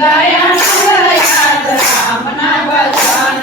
दयानंद याद रामना भजन